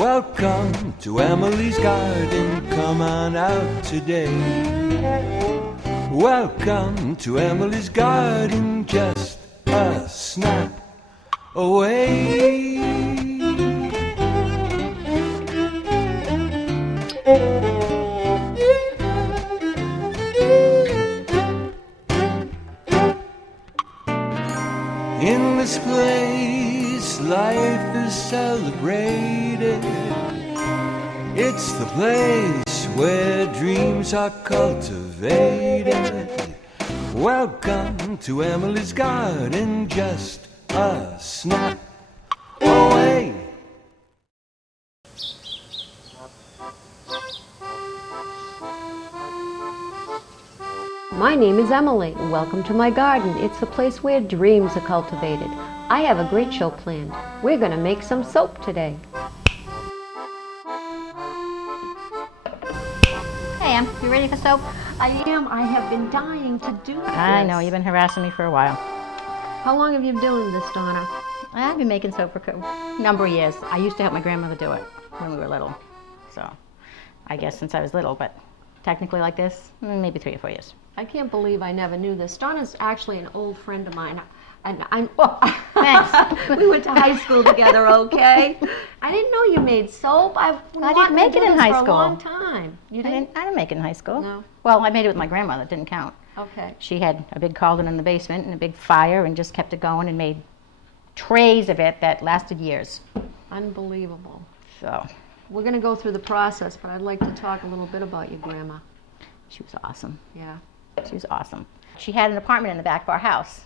Welcome to Emily's Garden, come on out today. Welcome to Emily's Garden, just a snap away. In this place, life is celebrated. It's the place where dreams are cultivated. Welcome to Emily's Garden, just a snap away. My name is Emily. Welcome to my garden. It's the place where dreams are cultivated. I have a great show planned. We're going to make some soap today. Hey, Em, you ready for soap? I am. I have been dying to do this. I know, you've been harassing me for a while. How long have you been doing this, Donna? I've been making soap for a number of years. I used to help my grandmother do it when we were little. So, I guess since I was little, but technically like this, maybe 3 or 4 years. I can't believe I never knew this. Donna's actually an old friend of mine. And Thanks. We went to high school together, okay? I didn't know you made soap. I didn't make it in high school. For a long time. You didn't? I didn't make it in high school. No. Well, I made it with my grandmother. It didn't count. Okay. She had a big cauldron in the basement and a big fire and just kept it going and made trays of it that lasted years. Unbelievable. So. We're going to go through the process, but I'd like to talk a little bit about your grandma. She was awesome. Yeah. She was awesome. She had an apartment in the back of our house,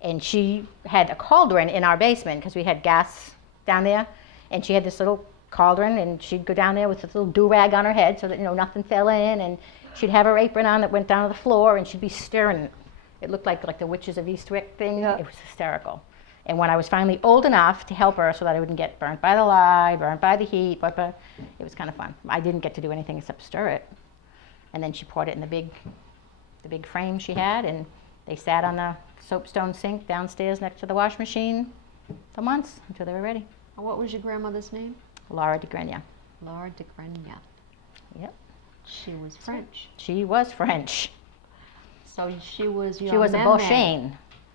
and she had a cauldron in our basement because we had gas down there, and she had this little cauldron, and she'd go down there with this little do-rag on her head so that, you know, nothing fell in, and she'd have her apron on that went down to the floor, and she'd be stirring it. It looked like the Witches of Eastwick thing. Yeah. It was hysterical. And when I was finally old enough to help her so that I wouldn't get burnt by the lye, burnt by the heat, it was kind of fun. I didn't get to do anything except stir it. And then she poured it in the big frame she had, and they sat on the soapstone sink downstairs next to the wash machine for months until they were ready. What was your grandmother's name? Laura de Grenier. Laura de Grenier. Yep. She was French. She was French. So she was your She was meme. a Beauchesne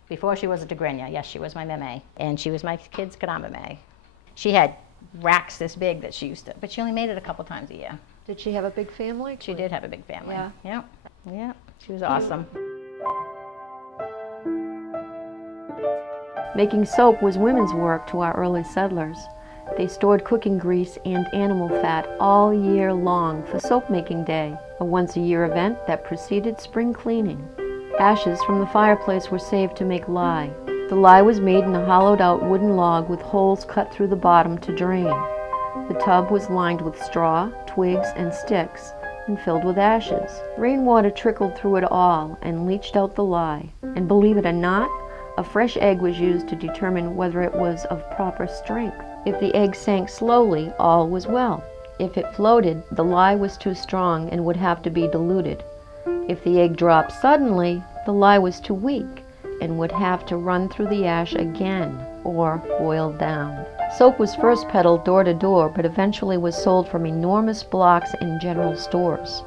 before she was a de Grenier. Yes, she was my meme. And she was my kid's grandmame. She had racks this big that she used to, but she only made it a couple times a year. Did she have a big family? She did have a big family. Yeah. Yep. Yeah. She was awesome. Making soap was women's work to our early settlers. They stored cooking grease and animal fat all year long for soap making day, a once-a-year event that preceded spring cleaning. Ashes from the fireplace were saved to make lye. The lye was made in a hollowed-out wooden log with holes cut through the bottom to drain. The tub was lined with straw, twigs, and sticks, and filled with ashes. Rainwater trickled through it all and leached out the lye. And believe it or not, a fresh egg was used to determine whether it was of proper strength. If the egg sank slowly, all was well. If it floated, the lye was too strong and would have to be diluted. If the egg dropped suddenly, the lye was too weak and would have to run through the ash again or boil down. Soap was first peddled door to door, but eventually was sold from enormous blocks in general stores.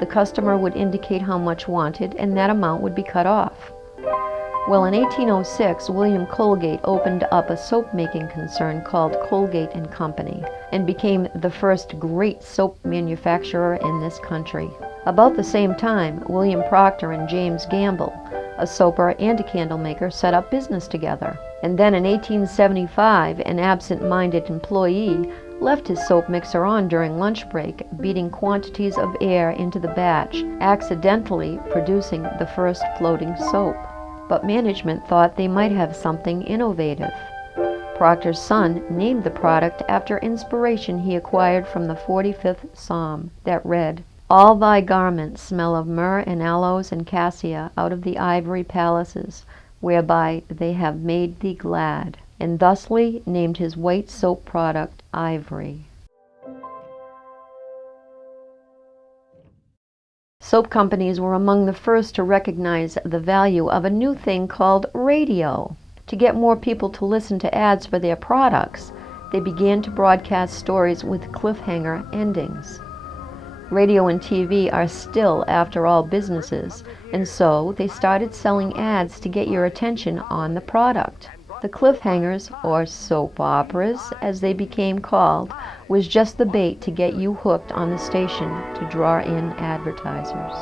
The customer would indicate how much wanted, and that amount would be cut off. Well, in 1806, William Colgate opened up a soap-making concern called Colgate and Company, and became the first great soap manufacturer in this country. About the same time, William Proctor and James Gamble, a soaper and a candle maker, set up business together. And then in 1875, an absent-minded employee left his soap mixer on during lunch break, beating quantities of air into the batch, accidentally producing the first floating soap. But management thought they might have something innovative. Proctor's son named the product after inspiration he acquired from the 45th Psalm that read, "All thy garments smell of myrrh and aloes and cassia out of the ivory palaces, whereby they have made thee glad," and thusly named his white soap product Ivory. Soap companies were among the first to recognize the value of a new thing called radio. To get more people to listen to ads for their products, they began to broadcast stories with cliffhanger endings. Radio and TV are still, after all, businesses, and so they started selling ads to get your attention on the product. The cliffhangers, or soap operas, as they became called, was just the bait to get you hooked on the station to draw in advertisers.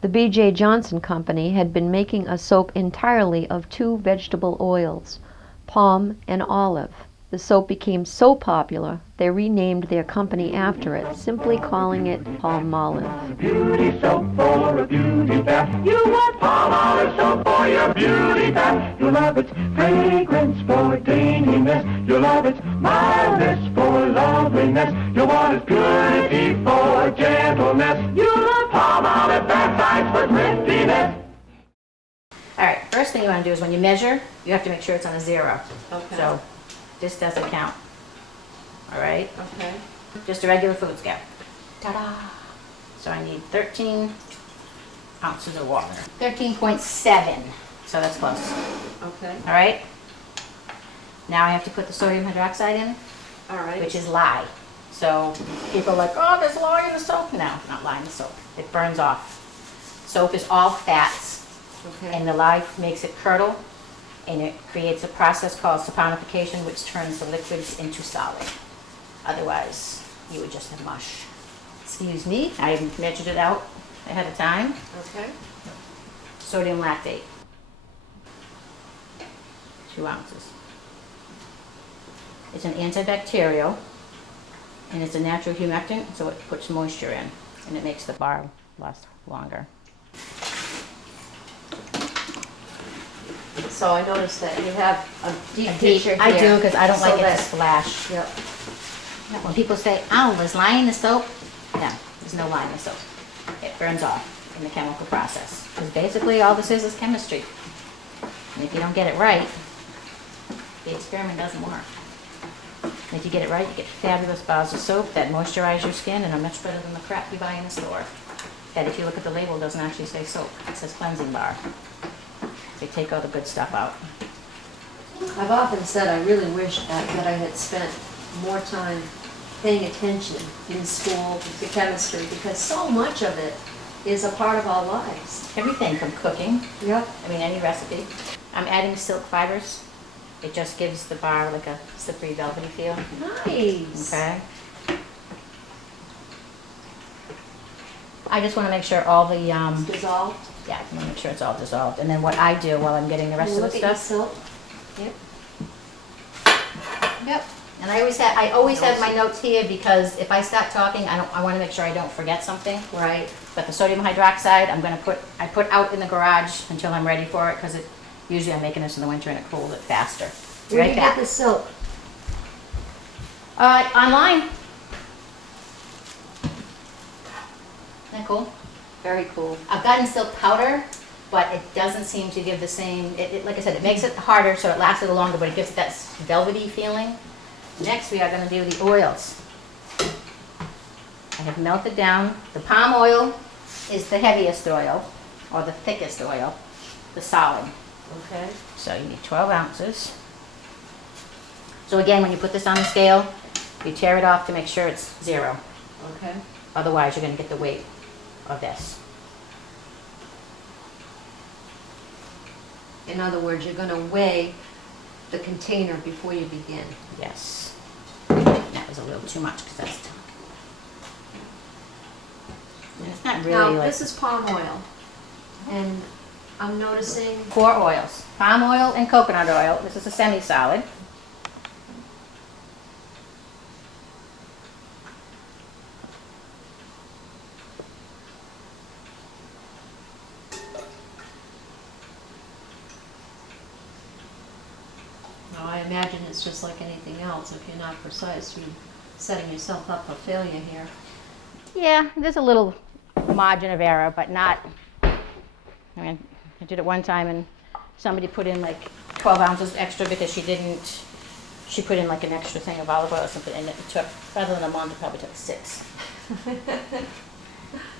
The B.J. Johnson Company had been making a soap entirely of two vegetable oils, palm and olive. The soap became so popular, they renamed their company after it, simply calling it Palmolive. Beauty soap for a beauty bath. You want Palmolive soap for your beauty bath. You love its fragrance for daintiness. You love its mildness for loveliness. You want its purity for gentleness. You love Palmolive bath size for thriftiness. All right, first thing you want to do is when you measure, you have to make sure it's on a 0. Okay. So this doesn't count. All right? Okay. Just a regular food scale. Ta-da! So I need 13 ounces of water. 13.7, so that's close. Okay. All right? Now I have to put the sodium hydroxide in, All right. which is lye. So people are like, oh, there's lye in the soap. No, not lye in the soap. It burns off. Soap is all fats, Okay. and the lye makes it curdle, and it creates a process called saponification, which turns the liquids into solid. Otherwise, you would just have mush. Excuse me, I measured it out ahead of time. Okay. Sodium lactate, 2 ounces. It's an antibacterial, and it's a natural humectant, so it puts moisture in, and it makes the bar last longer. So I noticed that you have a deep picture here. I do, because I don't so like it that- to splash. Yep. When people say, oh, there's lye in the soap, no, there's no lye in the soap. It burns off in the chemical process. Because basically all this is chemistry. And if you don't get it right, the experiment doesn't work. And if you get it right, you get fabulous bars of soap that moisturize your skin and are much better than the crap you buy in the store. That if you look at the label, doesn't actually say soap, it says cleansing bar. They take all the good stuff out. I've often said I really wish that I had spent more time paying attention in school to chemistry, because so much of it is a part of our lives. Everything from cooking, Yep. I mean any recipe. I'm adding silk fibers. It just gives the bar like a slippery, velvety feel. Nice. Okay. I just want to make sure all the Dissolved. yeah, I want to make sure it's all dissolved. And then what I do while I'm getting the rest of the Look at your stuff. silk. Yep. Yep. And I always have my notes here, because if I start talking, I want to make sure I don't forget something. Right. But the sodium hydroxide, I put out in the garage until I'm ready for it, because usually I'm making this in the winter and it cools it faster. Where do Right you back. get the silk? Online. Isn't that cool? Very cool. I've gotten silk powder, but it doesn't seem to give the same, like I said, it makes it harder so it lasts a little longer, but it gives it that velvety feeling. Next we are going to do the oils. I have melted down, the palm oil is the heaviest oil, or the thickest oil, the solid. Okay. So you need 12 ounces. So again, when you put this on the scale, you tear it off to make sure it's 0. Okay. Otherwise you're going to get the weight of this. In other words, you're going to weigh the container before you begin. Yes. That was a little too much, because that's... And it's not really Now, like... this is palm oil, and I'm noticing 4 oils. Palm oil and coconut oil. This is a semi-solid. Now, I imagine it's just like anything else. If you're not precise, you're setting yourself up for failure here. Yeah, there's a little margin of error, but not... I mean, I did it one time and somebody put in like 12 ounces extra because she didn't she put in like an extra thing of olive oil or something, and it took, rather than a month, it probably took 6.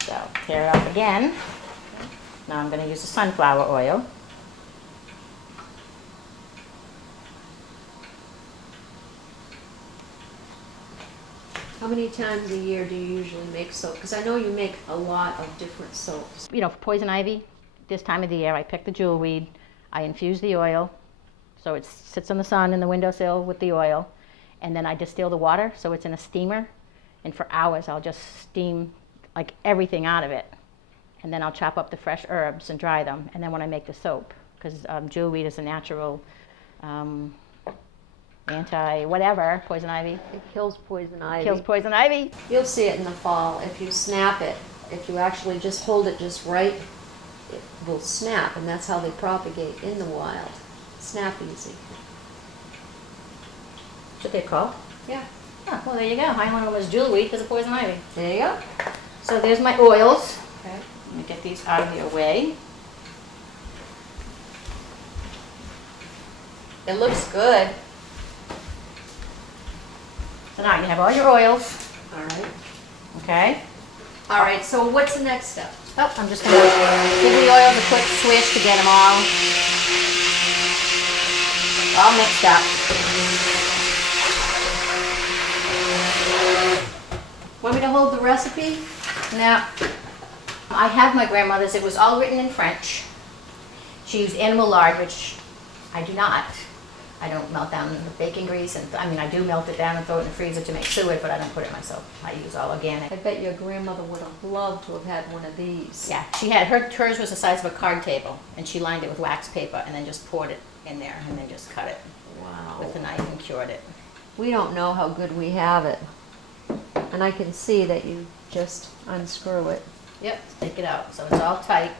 So tear it off again. Now I'm going to use the sunflower oil. How many times a year do you usually make soap? Because I know you make a lot of different soaps. You know, for poison ivy, this time of the year, I pick the jewelweed, I infuse the oil, so it sits on the sun in the windowsill with the oil, and then I distill the water, so it's in a steamer, and for hours I'll just steam like everything out of it, and then I'll chop up the fresh herbs and dry them, and then when I make the soap, because jewelweed is a natural anti-whatever, poison ivy. It kills poison ivy. Kills poison ivy. You'll see it in the fall. If you snap it, if you actually just hold it just right, it will snap, and that's how they propagate in the wild. Snap easy. That's what they're called. Yeah. Oh, well, there you go. I want them as jewelweed because of poison ivy. There you go. So there's my oils. Okay. Let me get these out of your way. It looks good. So now you have all your oils, All right. okay? All right, so what's the next step? Oh, I'm just gonna give the oils a quick swish to get them all mixed up. Want me to hold the recipe? Now, I have my grandmother's. It was all written in French. She used animal lard, which I do not. I don't melt down the bacon grease, and I mean I do melt it down and throw it in the freezer to make suet, but I don't put it myself. I use all organic. I bet your grandmother would have loved to have had one of these. Yeah, she had hers was the size of a card table, and she lined it with wax paper and then just poured it in there and then just cut it Wow. with a knife and cured it. We don't know how good we have it. And I can see that you just unscrew it. Yep, take it out. So it's all tight.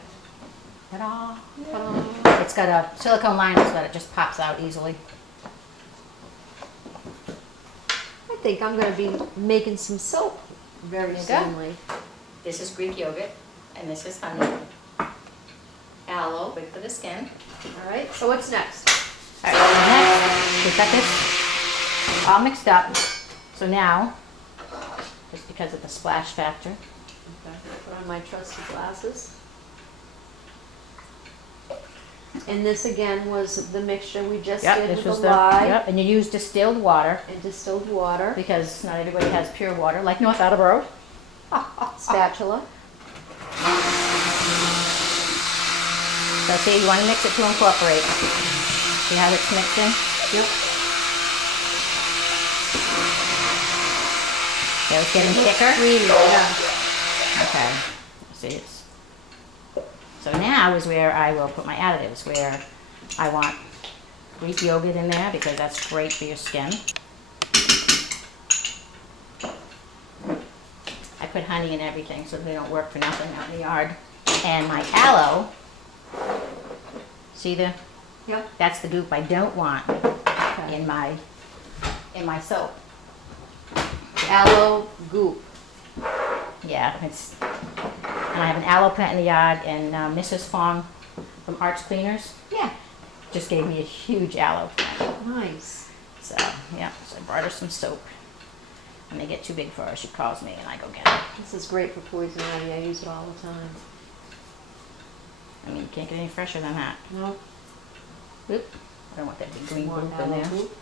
Ta-da! Ta-da. It's got a silicone liner so that it just pops out easily. I think I'm going to be making some soap very There you go. soonly. This is Greek yogurt, and this is honey. Aloe, good for the skin. All right, so what's next? All right, so next, we've got this all mixed up. So now, just because of the splash factor, Okay, put on my trusty glasses. And this again was the mixture we just did this with was the the, lye yep, and you use distilled water and distilled water, because not everybody has pure water, like North Attleboro. spatula. So see, you want to mix it to incorporate. See how it's mixing? Yep. Yeah, it's getting thicker. Creamy, yeah. Okay. See, it's so now is where I will put my additives, where I want Greek yogurt in there because that's great for your skin. I put honey in everything so they don't work for nothing out in the yard. And my aloe, see Yep. that's the dupe I don't want Okay. in my soap. Aloe goop. Yeah, and I have an aloe plant in the yard, and Mrs. Fong from Arts Cleaners, Yeah. just gave me a huge aloe plant. Nice. So, yeah, so I brought her some soap. When they get too big for her, she calls me and I go get it. This is great for poison ivy. I use it all the time. I mean, you can't get any fresher than that. No. Oop. I don't want that big green More goop in aloe there. goop.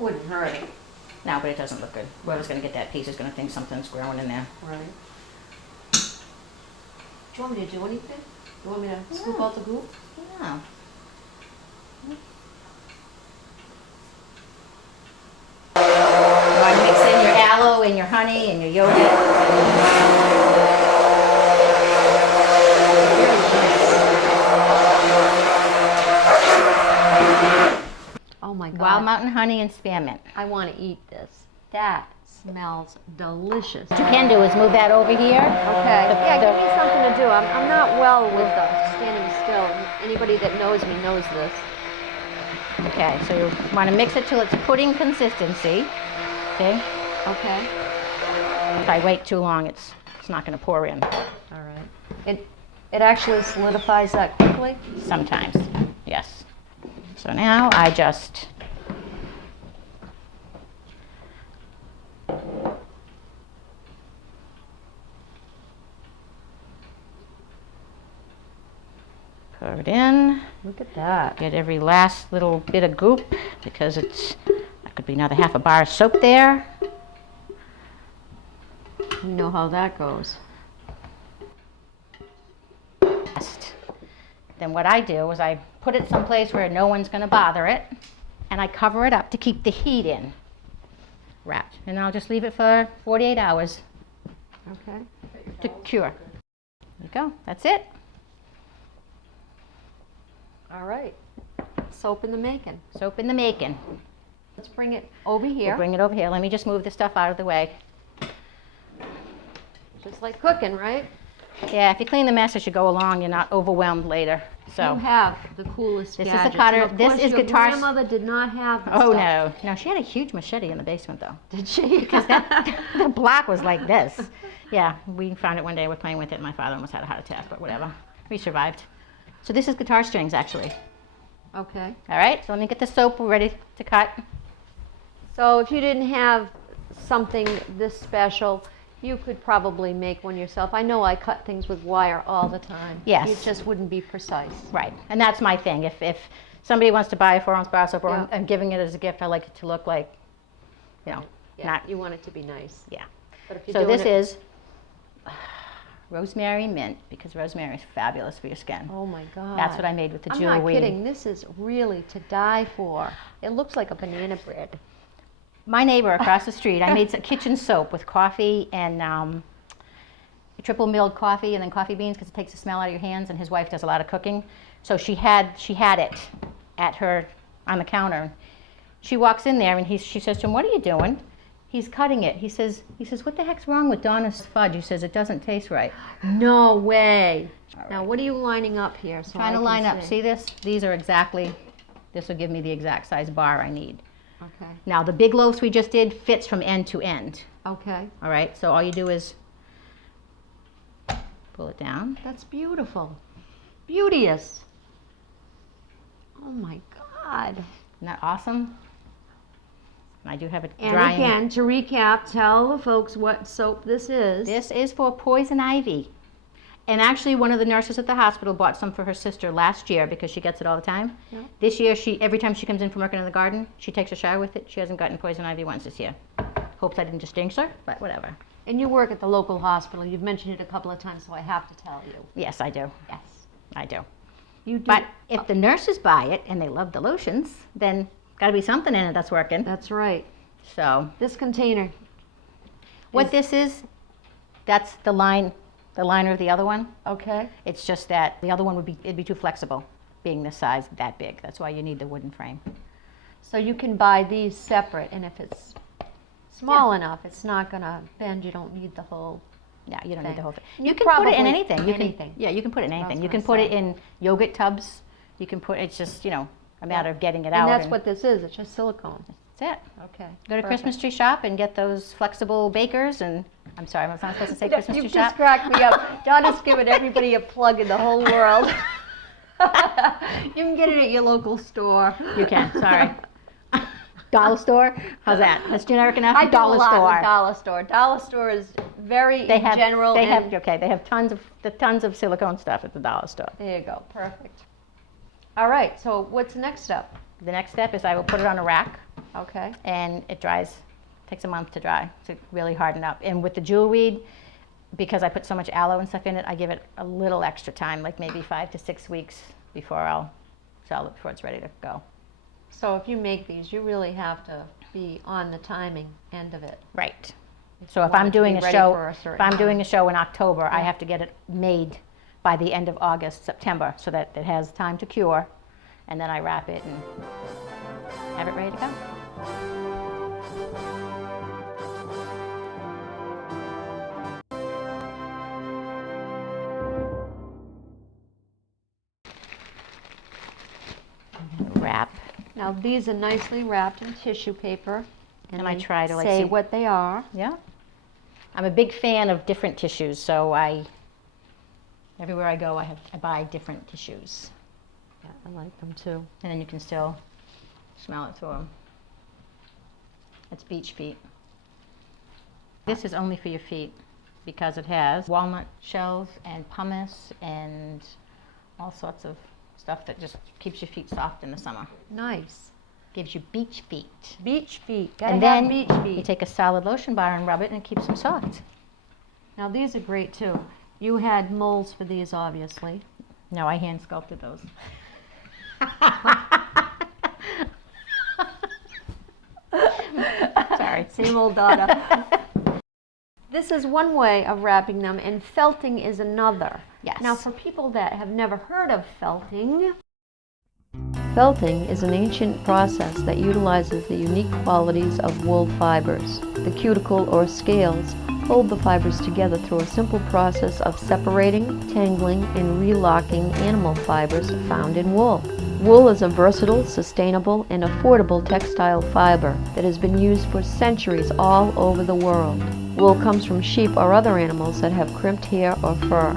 Wouldn't hurt it. No, but it doesn't look good. Whoever's going to get that piece is going to think something's growing in there. Right. Do you want me to do anything? You want me to scoop out the goop? No. You want to mix in your aloe and your honey and your yogurt. Oh my God. Wild Mountain honey and spearmint. I want to eat this. That smells delicious. What you can do is move that over here. Okay. Yeah, give me something to do. I'm not well with standing still. Anybody that knows me knows this. Okay, so you want to mix it till it's pudding consistency. Okay? Okay. If I wait too long, it's not going to pour in. All right. It actually solidifies that quickly. Sometimes, yes. So now I just pour it in. Look at that. Get every last little bit of goop because that could be another half a bar of soap there. You know how that goes. Then what I do is I put it someplace where no one's going to bother it, and I cover it up to keep the heat in, wrapped. And I'll just leave it for 48 hours Okay. to cure. There you go. That's it. All right. Soap in the making. Soap in the making. Let's bring it over here. We'll bring it over here. Let me just move this stuff out of the way. Just like cooking, right? Yeah, if you clean the mess as you go along, you're not overwhelmed later. So You have the coolest This is gadgets. a cutter. And of This course, is your guitar- grandmother did not have this oh stuff. no, she had a huge machete in the basement though. Did she? Because the block was like this. Yeah, we found it one day. We're playing with it, and my father almost had a heart attack, but whatever. We survived. So this is guitar strings, actually. Okay. All right. So let me get the soap ready to cut. So if you didn't have something this special, you could probably make one yourself. I know I cut things with wire all the time. Yes. It just wouldn't be precise. Right, and that's my thing. If somebody wants to buy a 4-ounce bar of soap, or Yeah. I'm giving it as a gift, I like it to look like, Yeah, not. you want it to be nice. Yeah. But if you're So doing this it- is rosemary mint, because rosemary is fabulous for your skin. Oh my God. That's what I made with the I'm jewel not weed. kidding. This is really to die for. It looks like a banana bread. My neighbor across the street, I made some kitchen soap with coffee and triple milled coffee and then coffee beans because it takes the smell out of your hands, and his wife does a lot of cooking. So she had it at her on the counter. She walks in there and she says to him, "What are you doing?" He's cutting it. He says, "What the heck's wrong with Donna's fudge?" He says, "It doesn't taste right." No way. All Now, right. what are you lining up here? So Trying I to can line up. See this? These are exactly, this will give me the exact size bar I need. Okay. Now the big loaves we just did fits from end to end. Okay. All right, so all you do is pull it down. That's beautiful. Beauteous. Oh my God. Isn't that awesome? And I do have it And drying. again, to recap, tell the folks what soap this is. This is for poison ivy. And actually, one of the nurses at the hospital bought some for her sister last year because she gets it all the time. Yeah. This year, every time she comes in from working in the garden, she takes a shower with it. She hasn't gotten poison ivy once this year. Hopes I didn't just jinx her, but whatever. And you work at the local hospital. You've mentioned it a couple of times, so I have to tell you. Yes, I do. Yes. I do. You do. But if the nurses buy it and they love the lotions, then got to be something in it that's working. That's right. So This container. what this is, that's the liner of the other one. Okay. It's just that the other one it'd be too flexible, being this size, that big. That's why you need the wooden frame. So you can buy these separate, and if it's small enough, it's not going to bend. You don't need the whole. Yeah, you don't need thing. the whole thing. You You can put it in probably- anything. You anything. Can, yeah, you can put it in I was anything. You gonna can put it say. in yogurt tubs. You can put, it's just, a matter of getting it And out. that's what this is. It's just silicone. That's it. Okay. Go to perfect. Christmas Tree Shop and get those flexible bakers and, I'm sorry, I'm not supposed to say Christmas Tree You've Shop. just cracked me up. Donna's giving everybody a plug in the whole world. You can get it at your local store. You can, sorry. Dollar store? How's that? That's generic enough? I do Dollar a lot store. with Dollar Store. Dollar Store is very They have general. They and have tons of silicone stuff at the dollar store. there you go. Perfect. All right. So what's next up? The next step is I will put it on a rack Okay. and it dries. Takes a month to dry to really harden up. And with the jewel weed, because I put so much aloe and stuff in it, I give it a little extra time, like maybe 5 to 6 weeks before I'll sell it before it's ready to go. So if you make these, you really have to be on the timing end of it. Right. So if want I'm it to doing be a ready show, for a if certain I'm doing time. a show in October, I Yeah. have to get it made by the end of August, September, so that it has time to cure, and then I wrap it and have it ready to go. Wrap. Now these are nicely wrapped in tissue paper. And I try to, like, say see- what they are. Yeah. I'm a big fan of different tissues, so everywhere I go, I buy different tissues. Yeah, I like them too. And then you can still smell it through them. It's beach feet. This is only for your feet because it has walnut shells and pumice and all sorts of stuff that just keeps your feet soft in the summer. Nice. Gives you beach feet. Beach feet. Gotta And have then beach feet. you take a solid lotion bar and rub it and it keeps them soft. Now these are great too. You had molds for these, obviously. No, I hand sculpted those. Sorry. Same old daughter. This is one way of wrapping them, and felting is another. Yes. Now, for people that have never heard of felting, felting is an ancient process that utilizes the unique qualities of wool fibers. The cuticle or scales hold the fibers together through a simple process of separating, tangling, and relocking animal fibers found in wool. Wool is a versatile, sustainable, and affordable textile fiber that has been used for centuries all over the world. Wool comes from sheep or other animals that have crimped hair or fur.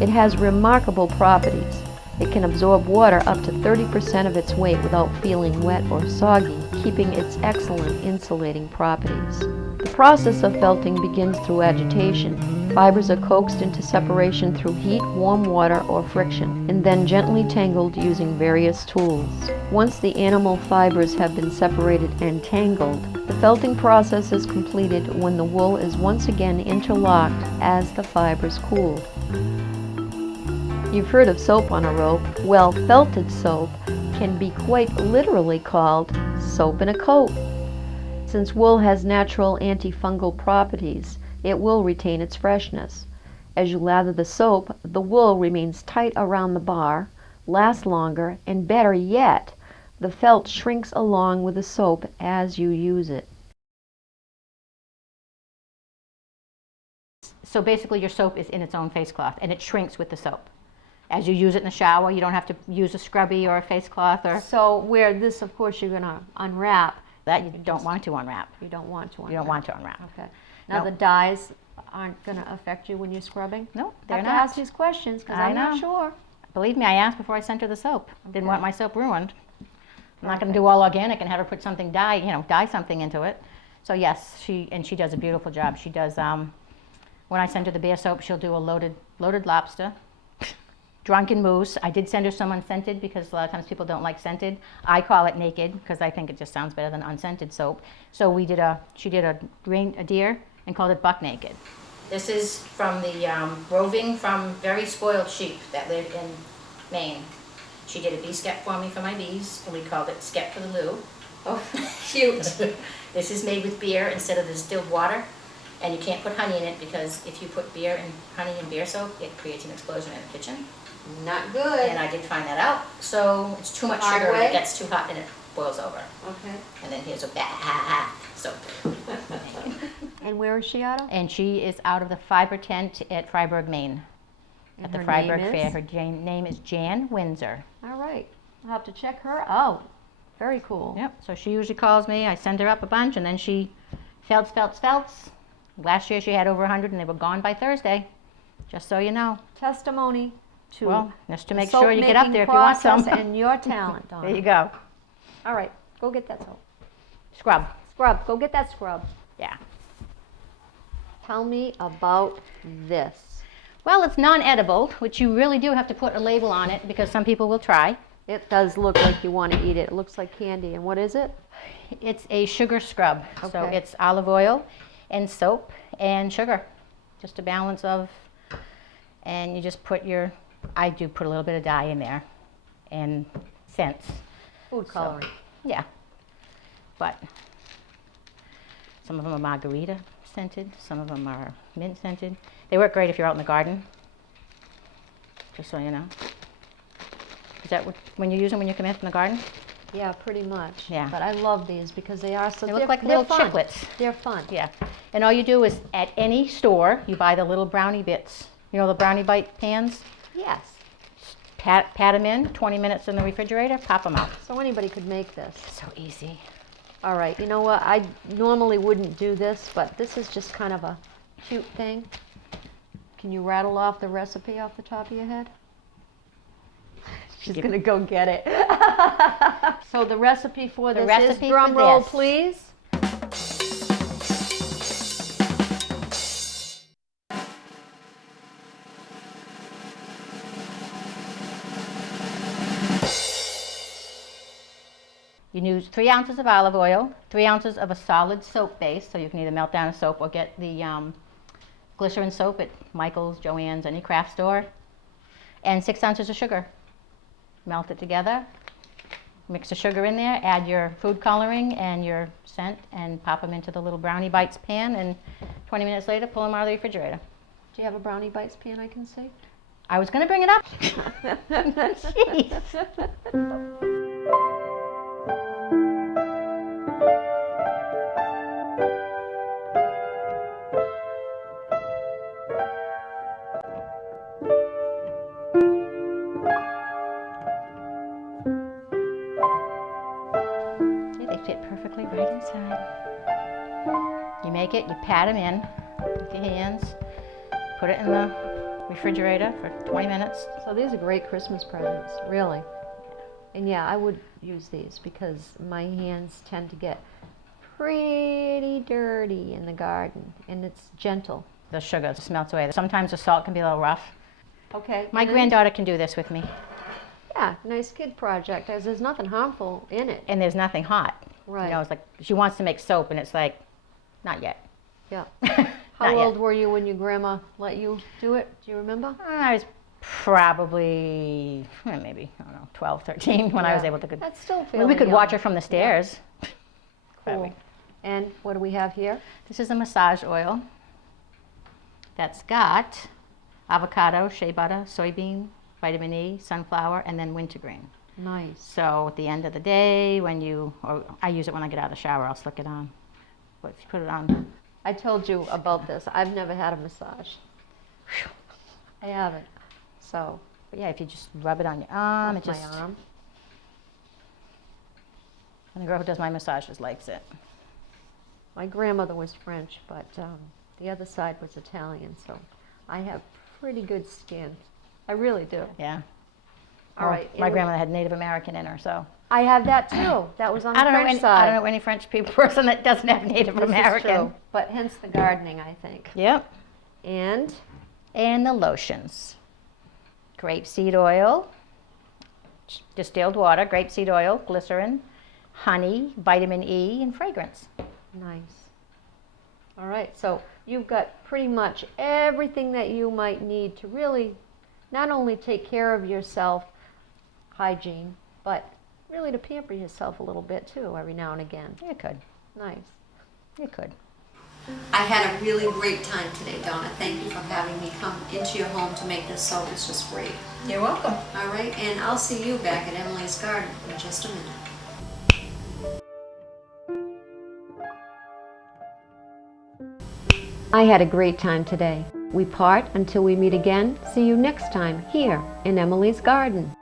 It has remarkable properties. It can absorb water up to 30% of its weight without feeling wet or soggy, keeping its excellent insulating properties. The process of felting begins through agitation. Fibers are coaxed into separation through heat, warm water, or friction, and then gently tangled using various tools. Once the animal fibers have been separated and tangled, the felting process is completed when the wool is once again interlocked as the fibers cool. You've heard of soap on a rope. Well, felted soap can be quite literally called soap in a coat. Since wool has natural antifungal properties, it will retain its freshness. As you lather the soap, the wool remains tight around the bar, lasts longer, and better yet, the felt shrinks along with the soap as you use it. So basically your soap is in its own face cloth and it shrinks with the soap. As you use it in the shower, you don't have to use a scrubby or a face cloth or So where this, of course, you're going to unwrap. that you don't want to unwrap. You don't want to unwrap. You don't want to unwrap. Okay. Now No. the dyes aren't going to affect you when you're scrubbing? No, I they're have to not. ask these questions because I I'm not know. sure. Believe me, I asked before I sent her the soap. Didn't Okay. want my soap ruined. I'm not going to do all organic and have her put something dye something into it. So yes, she does a beautiful job. She does. When I send her the bear soap, she'll do a loaded lobster, drunken moose. I did send her some unscented because a lot of times people don't like scented. I call it naked because I think it just sounds better than unscented soap. So she did a deer and called it buck naked. This is from the roving from very spoiled sheep that lived in Maine. She did a bee skep for me for my bees, and we called it Skep for the Loo. Oh, cute. This is made with beer instead of the distilled water, and you can't put honey in it because if you put beer and honey in beer soap, it creates an explosion in the kitchen. Not good. And I did find that out, so it's too much Hard sugar and way? it gets too hot and it boils over. Okay. And then here's a soap. And where is she out of? And she is out of the Fiber Tent at Freiburg, Maine. And At the her Freiburg name Fair. is? Her name is Jan Windsor. All right. I'll have to check her out. Very cool. Yep, so she usually calls me, I send her up a bunch, and then she felts. Last year she had over 100 and they were gone by Thursday, just so you know. Testimony to Well, just to the make sure you get up soap-making there if you want some. process and your talent, Donna. There you go. All right. Go get that soap. Scrub. Scrub. Go get that scrub. Yeah. Tell me about this. Well, it's non-edible, which you really do have to put a label on it because some people will try. It does look like you want to eat it. It looks like candy. And what is it? It's a sugar scrub. So Okay. it's olive oil and soap and sugar. Just a balance of, and you just put I do put a little bit of dye in there and scents. Food coloring. Yeah. But some of them are margarita scented, some of them are mint scented. They work great if you're out in the garden, just so you know. Is that when you use them when you come in from the garden? Yeah, pretty much. Yeah. But I love these because they are so. They look like little fun. chiclets. They're fun. Yeah. And all you do is at any store, you buy the little brownie bits. You know the brownie bite pans? Yes. Pat them in, 20 minutes in the refrigerator, pop them out. So anybody could make this. So easy. All right. You know what? I normally wouldn't do this, but this is just kind of a cute thing. Can you rattle off the recipe off the top of your head? She's going to go get it. So the recipe for The this recipe is, for drum roll this. please. You use 3 ounces of olive oil, 3 ounces of a solid soap base, so you can either melt down a soap or get the glycerin soap at Michael's, Joann's, any craft store, and 6 ounces of sugar. Melt it together, mix the sugar in there, add your food coloring and your scent, and pop them into the little brownie bites pan, and 20 minutes later, pull them out of the refrigerator. Do you have a brownie bites pan I can see? I was going to bring it up. Jeez. See, they fit perfectly right inside. You make it, you pat them in with your hands, put it in the refrigerator for 20 minutes. So these are great Christmas presents, really. And yeah, I would use these because my hands tend to get pretty dirty in the garden, and it's gentle. The sugar just melts away. Sometimes the salt can be a little rough. Okay. My and then- granddaughter can do this with me, Yeah, nice kid project, as there's nothing harmful in it. and there's nothing hot. Right. You know, it's like she wants to make soap, and it's like, not yet. Yeah. Not How yet. old were you when your grandma let you do it? Do you remember? I was probably, maybe, I don't know, 12, 13 when I was Yeah. able to. That's still I mean, fairly we could young. watch her from the stairs. Cool. And what do we have here? This is a massage oil that's got avocado, shea butter, soybean, vitamin E, sunflower, and then wintergreen. Nice. So at the end of the day, or I use it when I get out of the shower, I'll slick it on. But if you put it on, I told you about this. I've never had a massage. I haven't. So, but yeah, if you just rub it on your arm, off it just, my arm. and the girl who does my massages likes it. My grandmother was French, but the other side was Italian, so I have pretty good skin. I really do. Yeah. All right. My grandmother had Native American in her, so. I have that too. That was on the I don't French side. I don't know any French person that doesn't have Native This is American. true, but hence the gardening, I think. Yep. And And the lotions. Grapeseed oil, distilled water, grapeseed oil, glycerin, honey, vitamin E, and fragrance. nice. All right, so you've got pretty much everything that you might need to really not only take care of yourself, hygiene, but really to pamper yourself a little bit too every now and again. You could. Nice. You could. I had a really great time today, Donna. Thank you for having me come into your home to make this soap. It's just great. You're welcome. All right, and I'll see you back at Emily's garden in just a minute. I had a great time today. We part until we meet again. See you next time here in Emily's garden.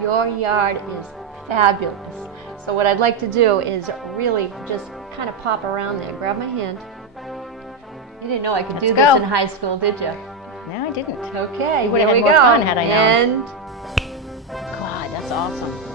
Your yard is fabulous. So what I'd like to do is really just kind of pop around there. Grab my hand. You didn't know I could do Let's this go. in high school, did you? No, I didn't. Okay, You would've here had we more go. fun had I known. And God, that's awesome.